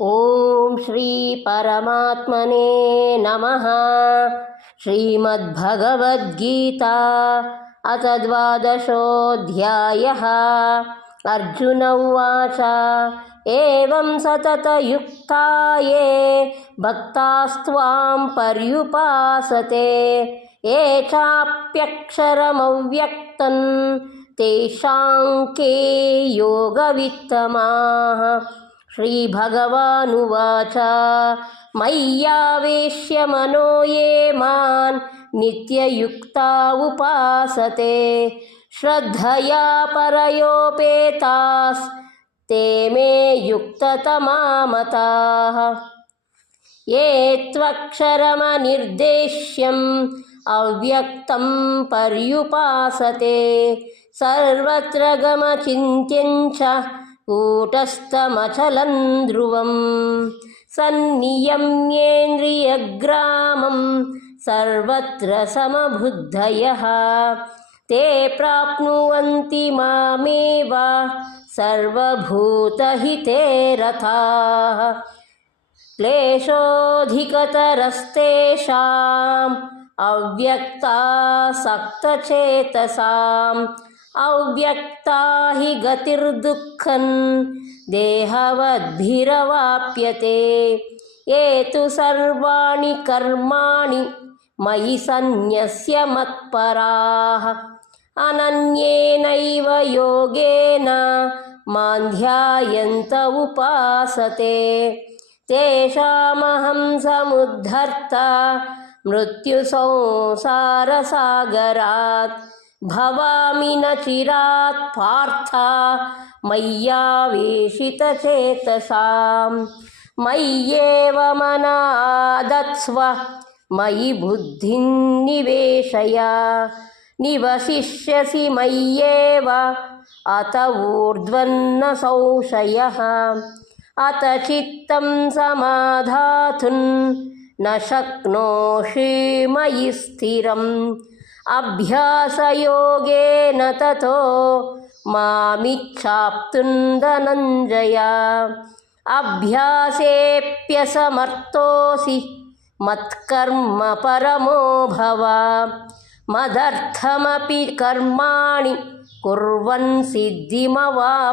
ॐ श्रीपरमात्मने नमः। श्रीमद्भगवद्गीता अथ द्वादशोऽध्यायः। अर्जुन उवाच एवं सततयुक्ता ये भक्तास्त्वां पर्युपासते ये चाप्यक्षरमव्यक्तं तेषां के योगवित्तमाः श्रीभगवानुवाच मय्यावेश्य मनो ये मान् नित्ययुक्ता उपासते श्रद्धया परयोपेतास् ते मे युक्ततमामताः ये त्वक्षरमनिर्देश्यम् अव्यक्तं पर्युपासते सर्वत्र गमचिन्त्यं च कूटस्थमचलं ध्रुवं सन्नियम्येन्द्रियग्रामं सर्वत्र समबुद्धयः। ते प्राप्नुवन्ति मामेव सर्वभूतहिते रथाः। क्लेशोऽधिकतरस्तेषाम् अव्यक्तासक्तचेतसाम् అవ్యక్తా హి గతిర్దుఃఖం దేహవద్భిరవాప్యతే ఏతు సర్వాణి కర్మాణి మయి సన్యస్య మత్పరాః అనన్యేనైవ యోగేన మాంధ్యాయంత ఉపాసతే తేషామహం సముద్ధర్త మృత్యు సంసారసాగరాత్ भवामि न चिरात् पार्थ मय्यावेशितचेतसां मय्येव मनादत्स्व मयि बुद्धिं निवेशय। निवसिष्यसि मय्येव अत ऊर्ध्वन्न संशयः। अत चित्तं समाधातुं न शक्नोषि मयि स्थिरम् अभ्यासयोगेन ततो मामिच्छाप्तुं धनञ्जय अभ्यासेऽप्यसमर्थोऽसि मत्कर्म परमो भव। मदर्थमपि कर्माणि कुर्वन् सिद्धिमवाप्स्यसि।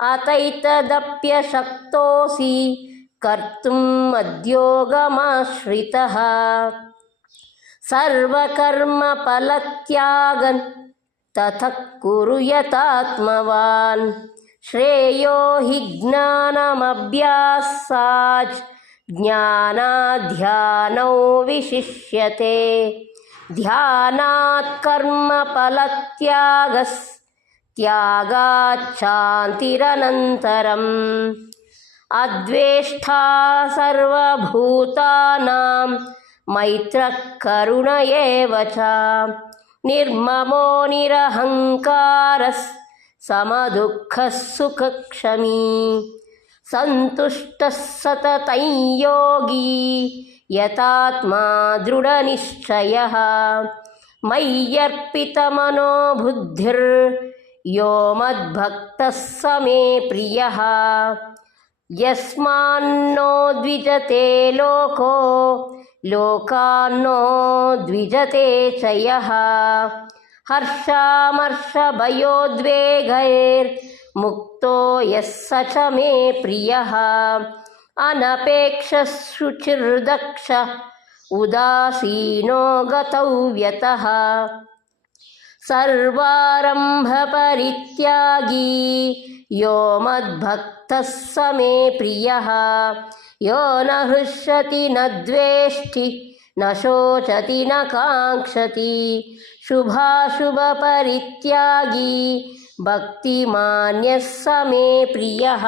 अतैतदप्यशक्तोऽसि कर्तुम् मद्योगमाश्रितः। सर्वकर्मफलत्यागन् ततः कुरु यतात्मवान्। श्रेयो हि ज्ञानमभ्यासाच् ज्ञानाध्यानौ विशिष्यते। ध्यानात् कर्मफलत्यागस्त्यागाच्छान्तिरनन्तरम् अद्वेष्टा सर्वभूतानां मैत्रः करुण एव च। निर्ममो निरहङ्कारः समदुःखः सुखक्षमी सन्तुष्टः सततं योगी यतात्मा दृढनिश्चयः। मय्यर्पितमनो बुद्धिर्यो मद्भक्तः स मे प्रियः। यस्मान्नो द्विजते लोको लोकान्नो द्विजते च यः हर्षामर्षभयोद्वेगैर्मुक्तो यः स च मे प्रियः अनपेक्षः शुचिर्दक्ष उदासीनो गतव्यतः सर्वारम्भपरित्यागी यो मद्भक्तः स मे प्रियः यो न हृष्यति न द्वेष्टि न शोचति न काङ्क्षति। शुभाशुभपरित्यागी भक्तिमान्यः स मे प्रियः।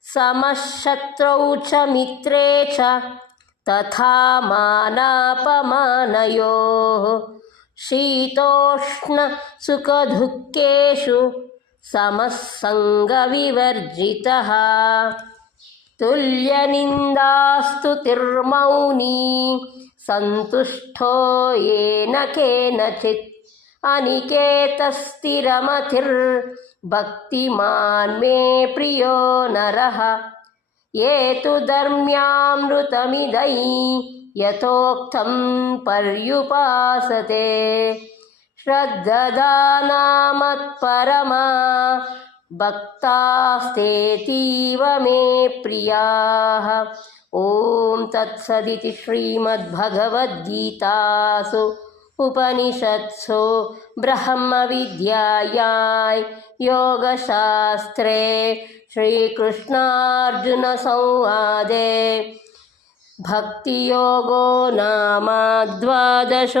समशत्रौ च मित्रे च तथा मानापमानयोः। शीतोष्णसुखदुःखेषु समः सङ्गविवर्जितः తుల్యనిందాస్తుతిర్మౌనీ సంతుష్టో ఏన కేనచిత్ అనికేతస్థిరమతిర్భక్తిమాన్ మే ప్రియో నర ఏ తు ధర్మ్యామృతమిదై యథోక్తం పర్యుపాసతే శ్రద్ధదానామత్పరమా भक्तास्तेतीव मे प्रियाः। ॐ तत्सदिति श्रीमद्भगवद्गीतासु उपनिषत्सु ब्रह्मविद्यायां योगशास्त्रे श्रीकृष्णार्जुनसंवादे भक्तियोगो नाम द्वादशोऽध्यायः